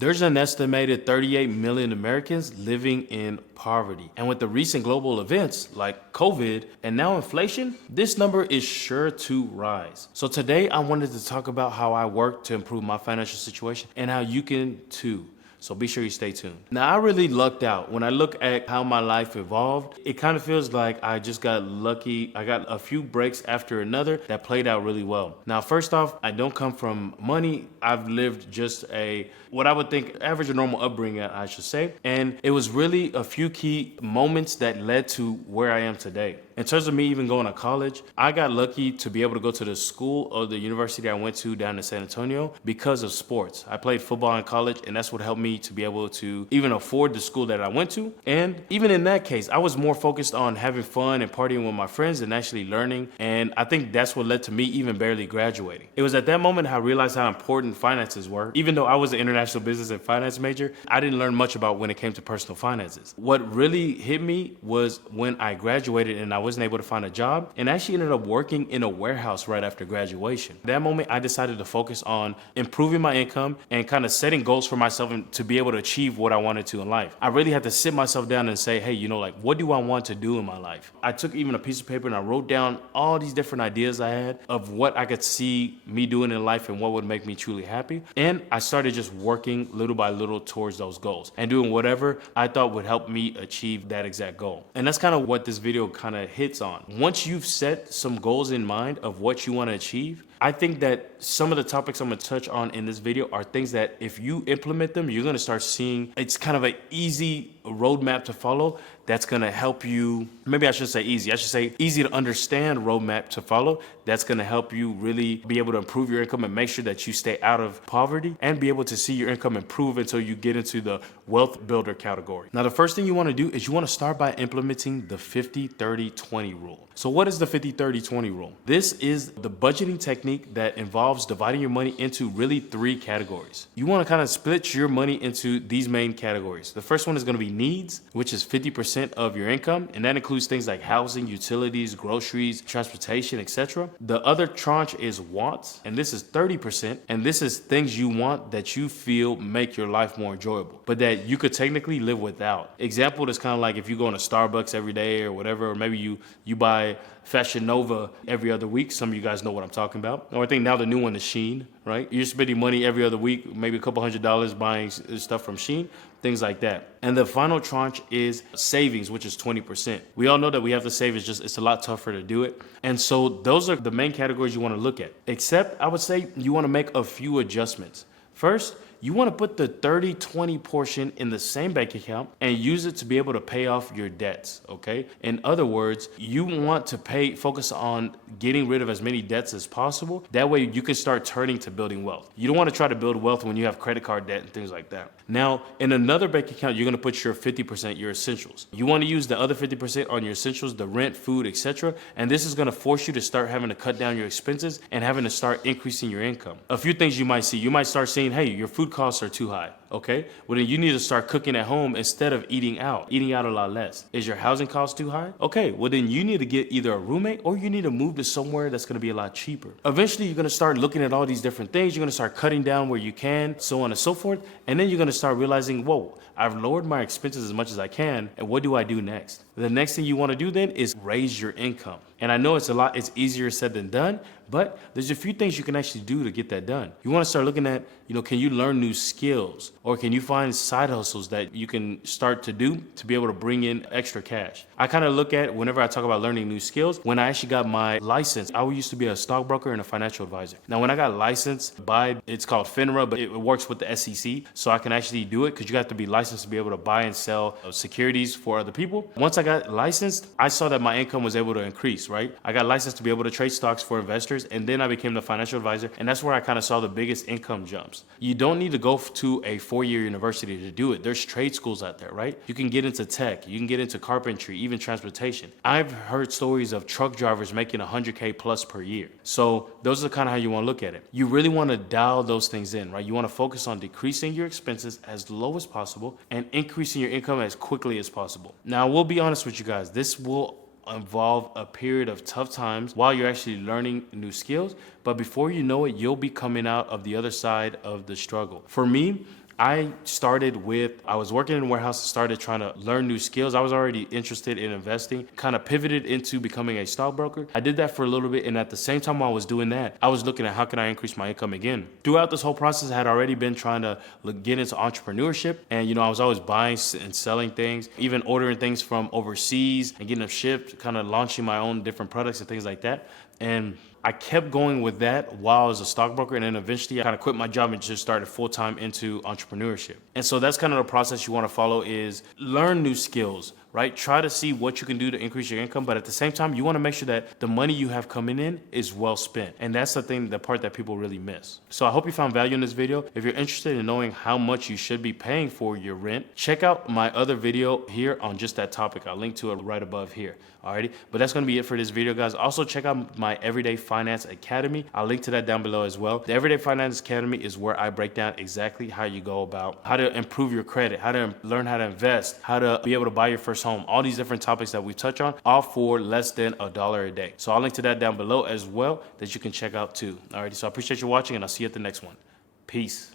There's an estimated 38 million Americans living in poverty. And with the recent global events like COVID and now inflation, this number is sure to rise. So today I wanted to talk about how I work to improve my financial situation and how you can too. So be sure you stay tuned. Now, I really lucked out. When I look at how my life evolved, it kind of feels like I just got lucky. I got a few breaks after another that played out really well. Now, first off, I don't come from money. I've lived just what I would think average or normal upbringing, I should say. And it was really a few key moments that led to where I am today. In terms of me even going to college, I got lucky to be able to go to the school or the university I went to down in San Antonio because of sports. I played football in college, and that's what helped me to be able to even afford the school that I went to. And even in that case, I was more focused on having fun and partying with my friends than actually learning. And I think that's what led to me even barely graduating. It was at that moment I realized how important finances were. Even though I was an international business and finance major, I didn't learn much about when it came to personal finances. What really hit me was when I graduated and I wasn't able to find a job, and actually ended up working in a warehouse right after graduation. At that moment, I decided to focus on improving my income and kind of setting goals for myself and to be able to achieve what I wanted to in life. I really had to sit myself down and say, hey, what do I want to do in my life? I took even a piece of paper and I wrote down all these different ideas I had of what I could see me doing in life and what would make me truly happy. And I started just working little by little towards those goals and doing whatever I thought would help me achieve that exact goal. And that's kind of what this video kind of hits on. Once you've set some goals in mind of what you want to achieve, I think that some of the topics I'm going to touch on in this video are things that if you implement them, you're going to start seeing it's kind of an easy roadmap to follow that's going to help you. Maybe I should say easy. I should say easy to understand roadmap to follow. That's going to help you really be able to improve your income and make sure that you stay out of poverty and be able to see your income improve until you get into the wealth builder category. Now, the first thing you want to do is you want to start by implementing the 50-30-20 rule. So what is the 50-30-20 rule? This is the budgeting technique that involves dividing your money into really three categories. You want to kind of split your money into these main categories. The first one is going to be needs, which is 50% of your income, and that includes things like housing, utilities, groceries, transportation, etc. The other tranche is wants, and this is 30%, and this is things you want that you feel make your life more enjoyable, but that you could technically live without. Example is kind of like if you go to Starbucks every day or whatever, or maybe you buy Fashion Nova every other week. Some of you guys know what I'm talking about. Or I think now the new one is Shein, right? You're spending money every other week, maybe a couple $100 buying stuff from Shein, things like that. And the final tranche is savings, which is 20%. We all know that we have to save. It's a lot tougher to do it. And so those are the main categories you want to look at. Except I would say you want to make a few adjustments. First, you want to put the 30-20 portion in the same bank account and use it to be able to pay off your debts, okay? In other words, you want to focus on getting rid of as many debts as possible. That way you can start turning to building wealth. You don't want to try to build wealth when you have credit card debt and things like that. Now, in another bank account, you're going to put your 50%, your essentials. You want to use the other 50% on your essentials, the rent, food, etc. And this is going to force you to start having to cut down your expenses and having to start increasing your income. A few things you might see. You might start seeing, hey, your food costs are too high. Okay, well then you need to start cooking at home instead of eating out a lot less. Is your housing cost too high? Okay, well then you need to get either a roommate or you need to move to somewhere that's going to be a lot cheaper. Eventually you're going to start looking at all these different things. You're going to start cutting down where you can, so on and so forth. And then you're going to start realizing, whoa, I've lowered my expenses as much as I can. And what do I do next? The next thing you want to do then is raise your income. And I know it's easier said than done, but there's a few things you can actually do to get that done. You want to start looking at, can you learn new skills, or can you find side hustles that you can start to do to be able to bring in extra cash? I kind of look at, whenever I talk about learning new skills, when I actually got my license, I used to be a stockbroker and a financial advisor. Now, when I got licensed it's called FINRA, but it works with the SEC, so I can actually do it because you have to be licensed to be able to buy and sell securities for other people. Once I got licensed, I saw that my income was able to increase, right? I got licensed to be able to trade stocks for investors, and then I became the financial advisor, and that's where I kind of saw the biggest income jumps. You don't need to go to a 4-year university to do it. There's trade schools out there, right? You can get into tech, you can get into carpentry, even transportation. I've heard stories of truck drivers making $100K plus per year. So those are kind of how you want to look at it. You really want to dial those things in, right? You want to focus on decreasing your expenses as low as possible and increasing your income as quickly as possible. Now, we'll be honest with you guys. This will involve a period of tough times while you're actually learning new skills, but before you know it, you'll be coming out of the other side of the struggle. For me, I was working in a warehouse, started trying to learn new skills. I was already interested in investing, kind of pivoted into becoming a stockbroker. I did that for a little bit, and at the same time while I was doing that, I was looking at how can I increase my income again. Throughout this whole process, I had already been trying to get into entrepreneurship, and I was always buying and selling things, even ordering things from overseas and getting them shipped, kind of launching my own different products and things like that. And I kept going with that while I was a stockbroker, and then eventually I kind of quit my job and just started full-time into entrepreneurship. And so that's kind of the process you want to follow, is learn new skills, right? Try to see what you can do to increase your income, but at the same time, you want to make sure that the money you have coming in is well spent. And that's the part that people really miss. So I hope you found value in this video. If you're interested in knowing how much you should be paying for your rent, check out my other video here on just that topic. I'll link to it right above here. Alrighty, but that's going to be it for this video, guys. Also, check out my Everyday Finance Academy. I'll link to that down below as well. The Everyday Finance Academy is where I break down exactly how you go about how to improve your credit, how to learn how to invest, how to be able to buy your first home, all these different topics that we touch on, all for less than $1 a day. So I'll link to that down below as well, that you can check out too. Alrighty, so I appreciate you watching, and I'll see you at the next one. Peace.